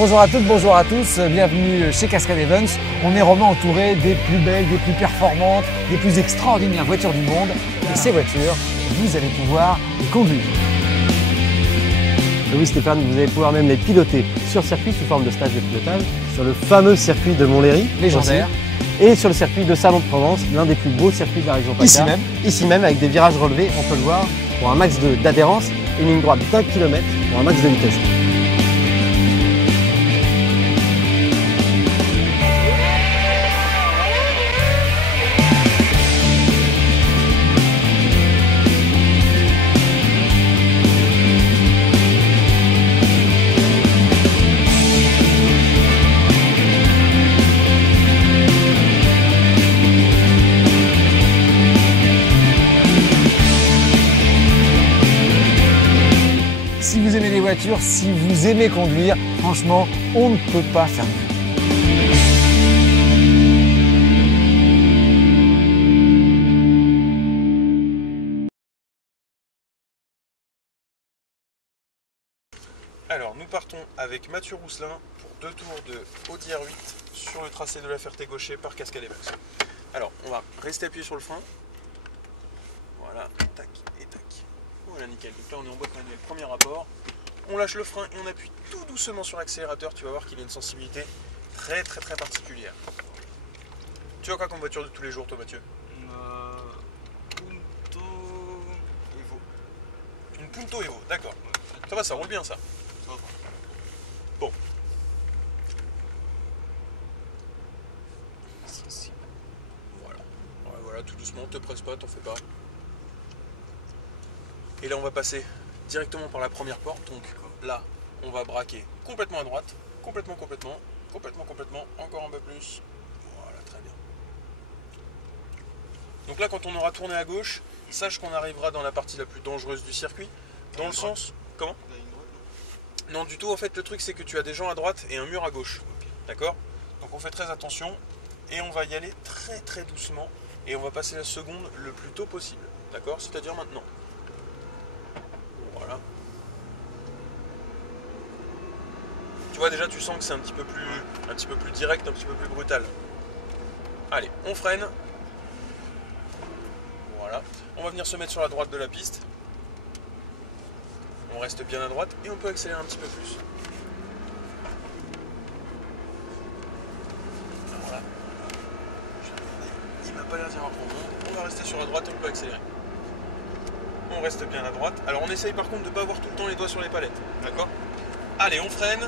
Bonjour à toutes, bonjour à tous, bienvenue chez Cascade Events. On est vraiment entouré des plus belles, des plus performantes, des plus extraordinaires voitures du monde. Et ces voitures, vous allez pouvoir les conduire. Oui Stéphane, vous allez pouvoir même les piloter sur circuit sous forme de stage de pilotage, sur le fameux circuit de Montlhéry, Légendaire. Aussi, et sur le circuit de Salon de Provence, l'un des plus beaux circuits de la région PACA. Ici même, avec des virages relevés, on peut le voir, pour un max d'adhérence, une ligne droite d'1 km pour un max de vitesse. Si vous aimez les voitures, si vous aimez conduire, franchement, on ne peut pas faire mieux. Alors nous partons avec Mathieu Rousselin pour 2 tours de Audi R8 sur le tracé de la Ferté-Gaucher par Cascade Events. Alors on va rester appuyé sur le frein. Voilà, tac et tac. Voilà, nickel. Donc là on est en boîte manuelle, premier rapport. On lâche le frein et on appuie tout doucement sur l'accélérateur. Tu vas voir qu'il a une sensibilité très particulière. Tu as quoi comme voiture de tous les jours toi Mathieu? Punto Evo. Une Punto Evo, d'accord. Ça va, ça roule bien ça. Ça va. Bon. Voilà. Ouais, voilà, tout doucement, te presse pas, t'en fais pas. Et là on va passer directement par la première porte. Donc là, on va braquer complètement à droite, complètement, encore un peu plus. Voilà, très bien. Donc là, quand on aura tourné à gauche, sache qu'on arrivera dans la partie la plus dangereuse du circuit. Dans le sens... Comment? Il y a une droite, Non, du tout. En fait, le truc, c'est que tu as des gens à droite et un mur à gauche. D'accord? Donc on fait très attention et on va y aller très doucement et on va passer la seconde le plus tôt possible. D'accord? C'est-à-dire maintenant. Voilà. Tu vois, déjà, tu sens que c'est un petit peu plus direct, un petit peu plus brutal. Allez, on freine. Voilà. On va venir se mettre sur la droite de la piste. On reste bien à droite et on peut accélérer un petit peu plus. Voilà. Il m'a pas l'air d'y avoir trop monde. On va rester sur la droite et on peut accélérer. On reste bien à droite. Alors on essaye par contre de ne pas avoir tout le temps les doigts sur les palettes. D'accord? Allez, on freine.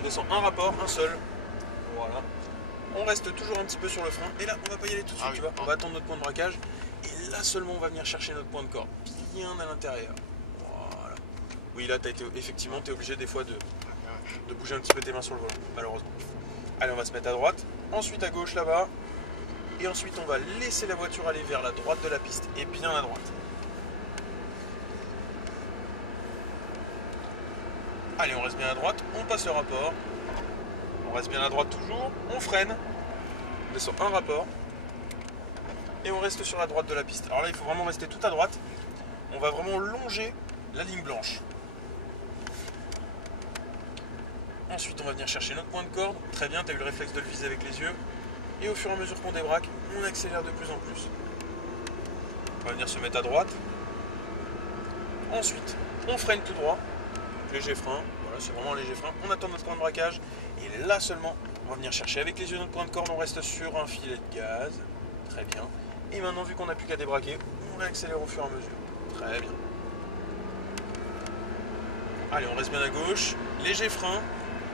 On descend un rapport, un seul. Voilà. On reste toujours un petit peu sur le frein. Et là, on va pas y aller tout de suite, tu vois. On va attendre notre point de braquage. Et là seulement, on va venir chercher notre point de corde. Bien à l'intérieur. Voilà. Oui, là, effectivement, tu es obligé des fois de bouger un petit peu tes mains sur le volant, malheureusement. Allez, on va se mettre à droite. Ensuite à gauche, là-bas. Et ensuite, on va laisser la voiture aller vers la droite de la piste. Et bien à droite. Allez, on reste bien à droite, on passe le rapport. On reste bien à droite toujours, on freine. On descend un rapport. Et on reste sur la droite de la piste. Alors là, il faut vraiment rester tout à droite. On va vraiment longer la ligne blanche. Ensuite, on va venir chercher notre point de corde. Très bien, tu as eu le réflexe de le viser avec les yeux. Et au fur et à mesure qu'on débraque, on accélère de plus en plus. On va venir se mettre à droite. Ensuite, on freine tout droit. Léger frein, voilà, c'est vraiment un léger frein. On attend notre point de braquage et là seulement, on va venir chercher avec les yeux notre point de corde. On reste sur un filet de gaz, très bien. Et maintenant, vu qu'on n'a plus qu'à débraquer, on accélère au fur et à mesure, très bien. Allez, on reste bien à gauche, léger frein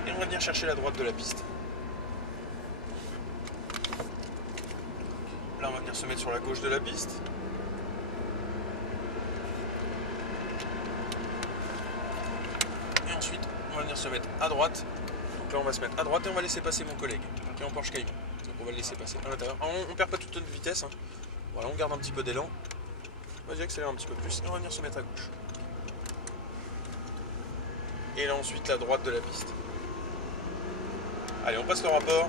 et on va venir chercher la droite de la piste. Là, on va venir se mettre sur la gauche de la piste. Ensuite, on va venir se mettre à droite. Donc là, on va se mettre à droite et on va laisser passer mon collègue qui est en Porsche Cayman. Donc on va le laisser passer à l'intérieur. On perd pas toute notre vitesse. Hein. Voilà, on garde un petit peu d'élan. Vas-y, accélère un petit peu plus et on va venir se mettre à gauche. Et là, ensuite, la droite de la piste. Allez, on passe le rapport.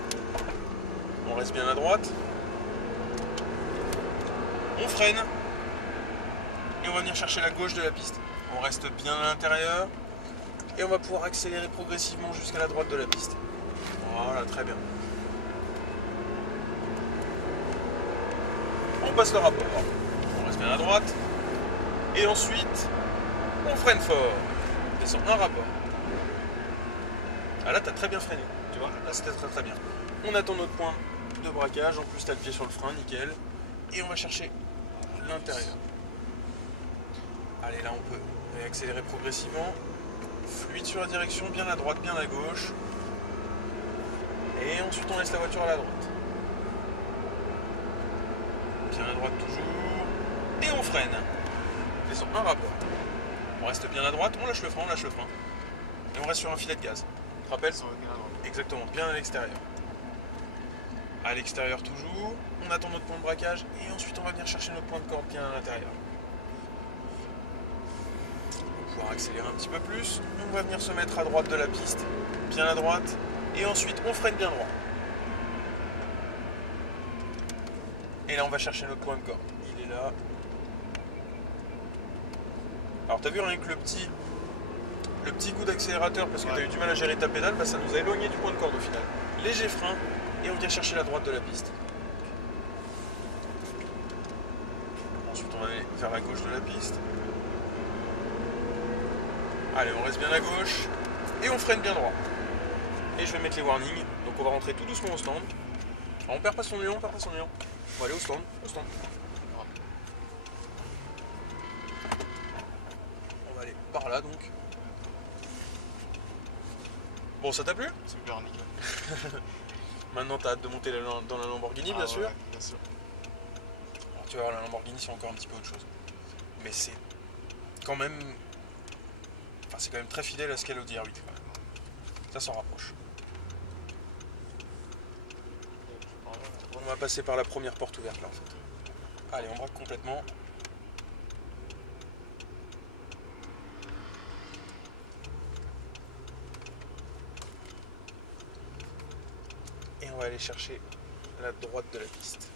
On reste bien à droite. On freine. Et on va venir chercher la gauche de la piste. On reste bien à l'intérieur. Et on va pouvoir accélérer progressivement jusqu'à la droite de la piste. Voilà, très bien. On passe le rapport. On reste bien à droite. Et ensuite, on freine fort. On descend un rapport. Ah là, t'as très bien freiné. Tu vois, là, c'était très très bien. On attend notre point de braquage. En plus, t'as le pied sur le frein, nickel. Et on va chercher l'intérieur. Allez, là, on peut accélérer progressivement. Fluide sur la direction, bien à droite, bien à gauche. Et ensuite, on laisse la voiture à la droite. Bien à droite toujours. Et on freine. On descend un rapport. On reste bien à droite, on lâche le frein, Et on reste sur un filet de gaz. Tu te rappelles? Exactement, bien à l'extérieur. À l'extérieur toujours. On attend notre point de braquage. Et ensuite, on va venir chercher notre point de corde bien à l'intérieur. On va pouvoir accélérer un petit peu plus. On va venir se mettre à droite de la piste. Bien à droite. Et ensuite, on freine bien droit. Et là, on va chercher notre point de corde. Il est là. Alors, t'as vu rien que le petit coup d'accélérateur, parce que t'as eu du mal à gérer ta pédale, bah, ça nous a éloigné du point de corde au final. Léger frein, et on vient chercher la droite de la piste. Ensuite, on va aller vers la gauche de la piste. Allez, on reste bien à gauche, et on freine bien droit. Et je vais mettre les warnings, donc on va rentrer tout doucement au stand. Alors, on perd pas son élan, On va aller au stand, On va aller par là donc. Bon, ça t'a plu? Super, nickel. Maintenant, t'as hâte de monter dans la Lamborghini, bien sûr. Ouais, bien sûr. Alors, tu vas voir, la Lamborghini, c'est encore un petit peu autre chose. Mais c'est quand même... Enfin, c'est quand même très fidèle à ce qu'est l'Audi R8. Quand même. Ça s'en rapproche. On va passer par la première porte ouverte, là, en fait. Allez, on braque complètement. Et on va aller chercher la droite de la piste.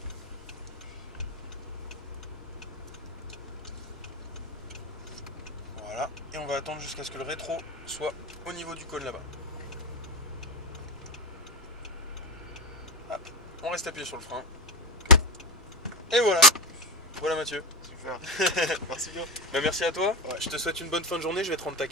Voilà. Et on va attendre jusqu'à ce que le rétro soit au niveau du cône là-bas. Hop. On reste appuyé sur le frein. Et voilà. Voilà Mathieu. Super. Merci bien. Bah, merci à toi. Ouais. Je te souhaite une bonne fin de journée. Je vais te rendre ta...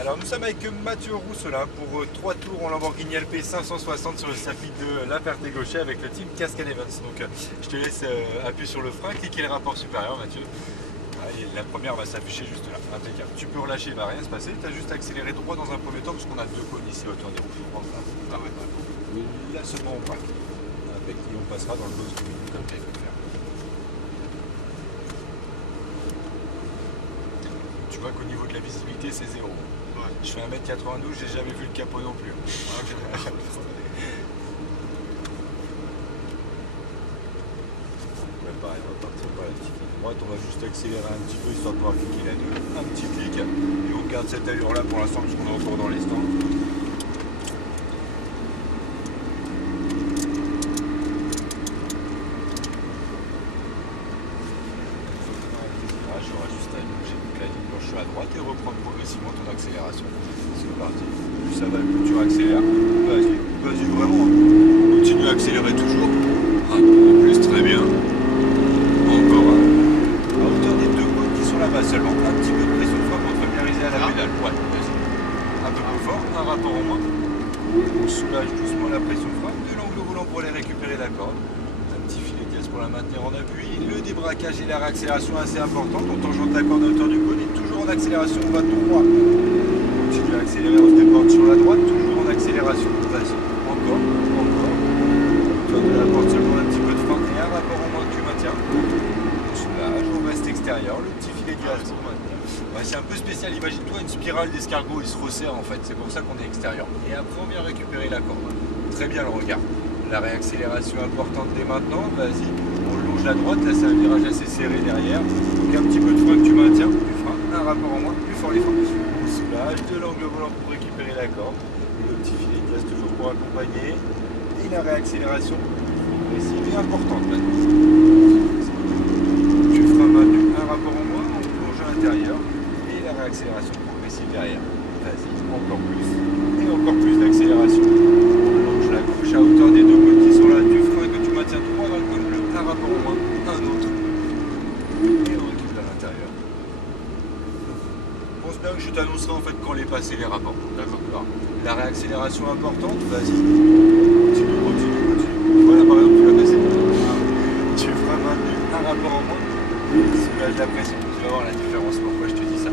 Alors nous sommes avec Mathieu Rousselin pour 3 tours en Lamborghini LP 560 sur le circuit de La Ferté-Gaucher avec le team Cascade Evans. Donc je te laisse appuyer sur le frein, cliquer le rapport supérieur Mathieu. Et la première va s'afficher juste là, impeccable. Tu peux relâcher, il ne va rien se passer, tu as juste accéléré droit dans un premier temps parce qu'on a 2 cônes ici autour des roues. Ah ouais. Là seulement on braque. Et on passera dans le dose du milieu comme tu as pu le faire. Tu vois qu'au niveau de la visibilité c'est 0. Je fais 1m92, j'ai jamais vu le capot non plus. Pareil, on va partir par la petite ligne droite, on va juste accélérer un petit peu histoire de pouvoir cliquer la 2. Un petit clic, et on garde cette allure là pour l'instant parce qu'on est encore dans les stands. J'aurai juste à bouger la ligne blanche à droite et reprendre progressivement ton accélération. C'est parti. Plus ça va, plus tu accélères. Vas-y vraiment. Continue à accélérer toujours. En plus, très bien. Encore un. À hauteur des 2 cônes qui sont là-bas, seulement un petit peu de pression de frein pour te familiariser à la pédale. Ouais, vas-y. Un peu plus fort, un rapport en moins. On soulage doucement la pression de frein, de l'angle volant pour aller récupérer la corde. Un petit filet de gaz pour la maintenir en appui. Le débraquage et la réaccélération assez importante. On tangente la corde à hauteur du cône et toujours en accélération, on va droit. Continue à accélérer, on se déporte sur la droite, toujours en accélération. Vas-y, encore. Toi de la porte seulement un petit peu de frein et un rapport en moins que tu maintiens. On soulage, on reste extérieur, le petit filet de gaz pour maintenir. Ouais, c'est un peu spécial, imagine-toi une spirale d'escargot, il se resserre en fait, c'est pour ça qu'on est extérieur. Et après on vient récupérer la corde. Très bien le regard. La réaccélération importante dès maintenant, vas-y, on longe la droite, là c'est un virage assez serré derrière, donc un petit peu de frein que tu maintiens, plus frein, un rapport en moins, plus fort les freins. On soulage, de l'angle volant pour récupérer la corde, le petit filet de gaz toujours pour accompagner, et la réaccélération, progressive et importante maintenant. Tu feras maintenu un rapport en moins, on plonge à l'intérieur et la réaccélération progressive derrière. Vas-y, encore plus et encore plus d'accélération. On plonge la gauche à hauteur des deux côtes qui sont là, du frein que tu maintiens droit dans le cône bleu, un rapport en moins, un autre. Et on récupère à l'intérieur. Pense bien que je t'annoncerai en fait quand les passer les rapports. D'accord. La réaccélération importante, vas-y. Continue. Voilà, par exemple, tu l'as passé. Tu feras maintenu un rapport en moins. Soulage la pression. Tu vas voir la différence. Pourquoi je te dis ça?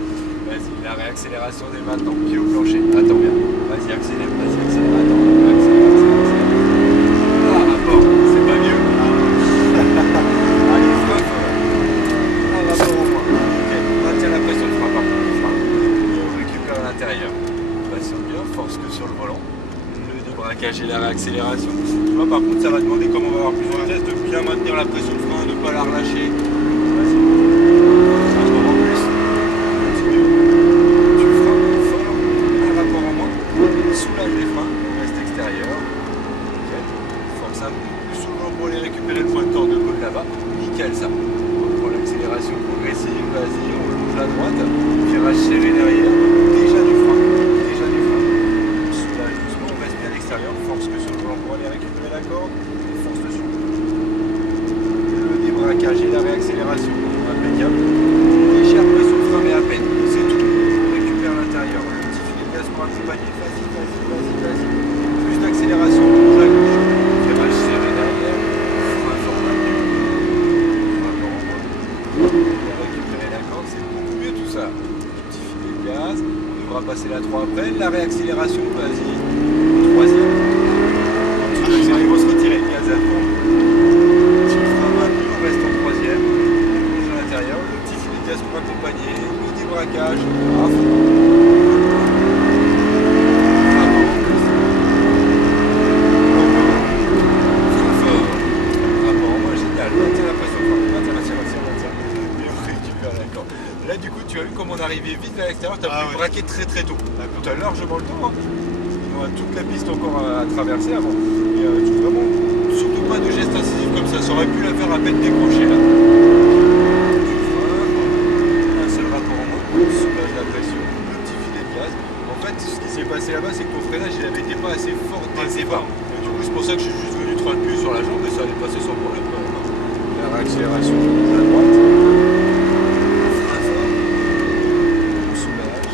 Vas-y, la réaccélération dès maintenant. Pied au plancher. Attends bien. Vas-y, accélère. Attends. Accélère. Ah, rapport. C'est pas mieux. Allez, frein. Un rapport en moins. Ok. Maintiens la pression de frein par contre. Et on récupère à l'intérieur. Passionne bien, force que sur le volant. Le débraquage et la réaccélération. Tu vois, par contre, ça va demander, comme on va avoir plus de vitesse, de bien maintenir la pression de frein, de ne pas la relâcher. Vas-y. Encore en plus. Continue. Tu freins fort. Un rapport en moins. Soulage les freins. Reste extérieur. Nickel. Force un peu plus sur le volant pour aller récupérer le point de corps de cône là-bas. Nickel ça. On prend l'accélération progressive. Vas-y, on longe à droite. Virage serré derrière. Déjà du frein. Force que sur le volant pour aller récupérer la corde, et force dessus. Le débraquage et la réaccélération, impeccable. Légère pression de frein mais à peine, c'est tout. On récupère l'intérieur, le petit filet de gaz pour accompagner, vas-y. Plus d'accélération, bouge à gauche, virage serré derrière, frein fort maintenu, frein fort en moins. On va récupérer la corde, c'est beaucoup mieux tout ça. Petit filet de gaz, on devra passer la 3 après, la réaccélération, vas-y. Troisième. Ils vont se retirer, gaz à fond. Tu le feras maintenu, on reste en troisième. On plonge à l'intérieur, le petit filet de gaz pour accompagner, le débraquage à fond. Rapport en moins, génial. Maintiens la pression, maintiens l'accélération. Et on récupère la corde. Là, du coup, tu as vu comme on arrivait vite vers l'extérieur, tu as pu braquer très tôt. Tu as largement le temps. On a toute la piste encore à traverser avant. Et vraiment, surtout pas de gestes incisifs comme ça. Ça aurait pu la faire à peine décrocher là. Un seul rapport en moins, soulage la pression, le petit filet de gaz. En fait, ce qui s'est passé là-bas, c'est que ton freinage il avait été pas assez fort dès le départ. Du coup, c'est pour ça que je suis juste venu 3 de plus sur la jambe et ça allait passer sans problème. La réaccélération à la droite. Frein fort. On soulage.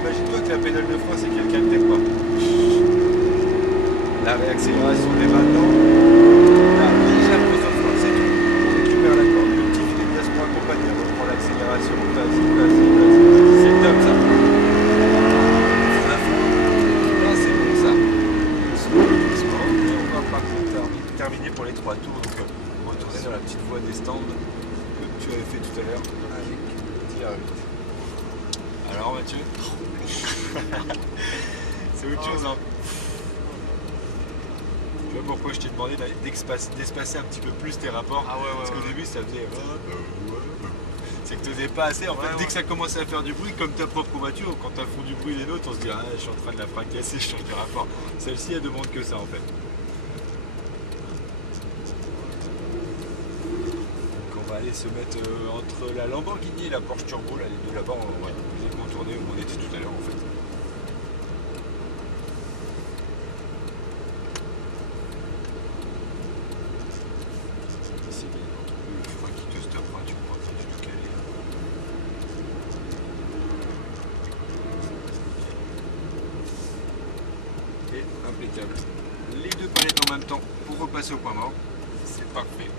Imagine-toi que la pédale de frein, c'est quelqu'un que t'aimes pas. La réaccélération dès maintenant, la légère pression de frein, c'est tout. On récupère la corde, le petit filet de gaz pour accompagner, on reprend l'accélération, vas-y, c'est top ça. Là c'est bon ça. Et on va par contre terminer pour les 3 tours, donc retourner dans la petite voie des stands que tu avais fait tout à l'heure avec TR8. Alors Mathieu, c'est autre chose hein. Tu vois pourquoi je t'ai demandé d'espacer un petit peu plus tes rapports. Parce qu'au début ça faisait c'est que tu n'osais pas assez. En fait, dès que ça commençait à faire du bruit, comme ta propre voiture, quand elles font du bruit les nôtres, on se dit ah, je suis en train de la fracasser, je change de rapport. Celle-ci elle demande que ça en fait. Donc on va aller se mettre entre la Lamborghini et la Porsche Turbo, là, les deux là-bas, on va les contourner où on était tout à l'heure en fait. Impeccable. Les deux palettes en même temps pour repasser au point mort. C'est parfait.